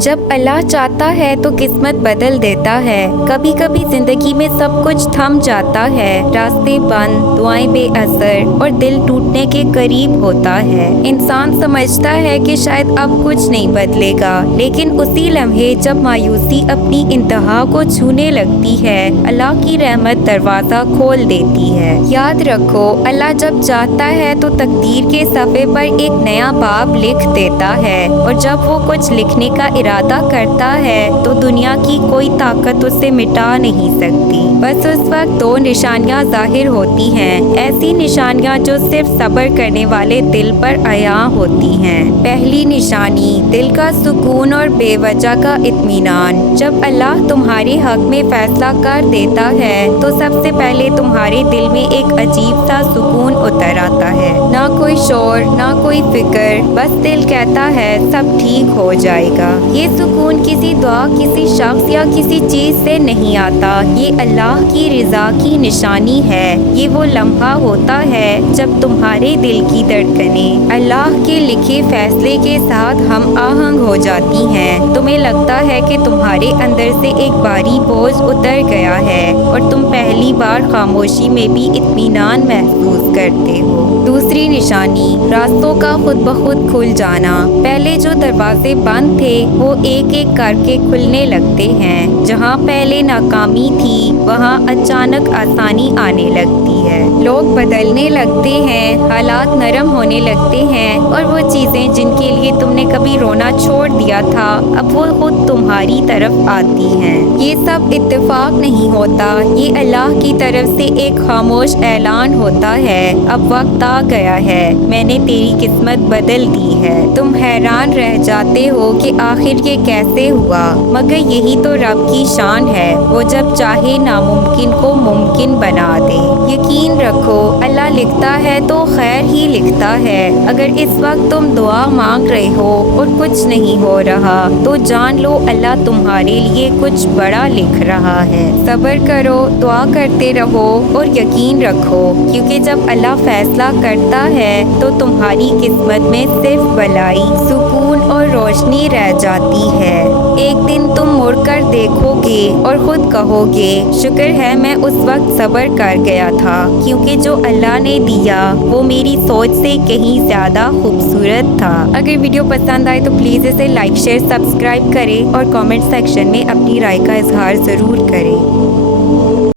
جب اللہ چاہتا ہے تو قسمت بدل دیتا ہے۔ کبھی کبھی زندگی میں سب کچھ تھم جاتا ہے، راستے بند، دعائیں بے اثر اور دل ٹوٹنے کے قریب ہوتا ہے۔ انسان سمجھتا ہے کہ شاید اب کچھ نہیں بدلے گا، لیکن اسی لمحے جب مایوسی اپنی انتہا کو چھونے لگتی ہے، اللہ کی رحمت دروازہ کھول دیتی ہے۔ یاد رکھو، اللہ جب چاہتا ہے تو تقدیر کے صفحے پر ایک نیا باب لکھ دیتا ہے، اور جب وہ کچھ لکھنے کا ارادہ کرتا ہے تو دنیا کی کوئی طاقت اسے مٹا نہیں سکتی۔ بس اس وقت دو نشانیاں ظاہر ہوتی ہیں، ایسی نشانیاں جو صرف صبر کرنے والے دل پر عیاں ہوتی ہیں۔ پہلی نشانی، دل کا سکون اور بے وجہ کا اطمینان۔ جب اللہ تمہارے حق میں فیصلہ کر دیتا ہے تو سب سے پہلے تمہارے دل میں ایک عجیب سا سکون اتر آتا ہے۔ نہ کوئی شور، نہ کوئی فکر، بس دل کہتا ہے سب ٹھیک ہو جائے گا۔ یہ سکون کسی دعا، کسی شخص یا کسی چیز سے نہیں آتا، یہ اللہ کی رضا کی نشانی ہے۔ یہ وہ لمحہ ہوتا ہے جب تمہارے دل کی دھڑکنیں اللہ کے لکھے فیصلے کے ساتھ ہم آہنگ ہو جاتی ہیں۔ تمہیں لگتا ہے کہ تمہارے اندر سے ایک بھاری بوجھ اتر گیا ہے اور تم پہلی بار خاموشی میں بھی اطمینان محسوس کرتے ہو۔ دوسری نشانی، راستوں کا خود بخود کھل جانا۔ پہلے جو دروازے بند تھے وہ ایک ایک کر کے کھلنے لگتے ہیں۔ جہاں پہلے ناکامی تھی وہاں اچانک آسانی آنے لگتی ہے۔ لوگ بدلنے لگتے ہیں، حالات نرم ہونے لگتے ہیں، اور وہ چیزیں جن کے لیے تم نے کبھی رونا چھوڑ دیا تھا اب وہ خود تمہاری طرف آتی ہیں۔ یہ سب اتفاق نہیں ہوتا، یہ اللہ کی طرف سے ایک خاموش اعلان ہوتا ہے، اب وقت آ گیا ہے، میں نے تیری قسمت بدل دی ہے۔ تم حیران رہ جاتے ہو کہ آخر یہ کیسے ہوا، مگر یہی تو رب کی شان ہے، وہ جب چاہے ناممکن کو ممکن بنا دے۔ یقین رکھو، اللہ لکھتا ہے تو خیر ہی لکھتا ہے۔ اگر اس وقت تم دعا مانگ رہے ہو اور کچھ نہیں ہو رہا تو جان لو اللہ تمہارے لیے کچھ بڑا لکھ رہا ہے۔ صبر کرو، دعا کرتے رہو اور یقین رکھو، کیونکہ جب اللہ فیصلہ کرتا ہے تو تمہاری قسمت میں صرف بھلائی، سکون اور روشنی رہ جاتی ہے۔ ایک دن تم مڑ کر دیکھو گے اور خود کہو گے شکر ہے میں اس وقت صبر کر گیا تھا، کیونکہ جو اللہ نے دیا وہ میری سوچ سے کہیں زیادہ خوبصورت تھا۔ اگر ویڈیو پسند آئے تو پلیز اسے لائک، شیئر، سبسکرائب کریں اور کامنٹ سیکشن میں اپنی رائے کا اظہار ضرور کریں۔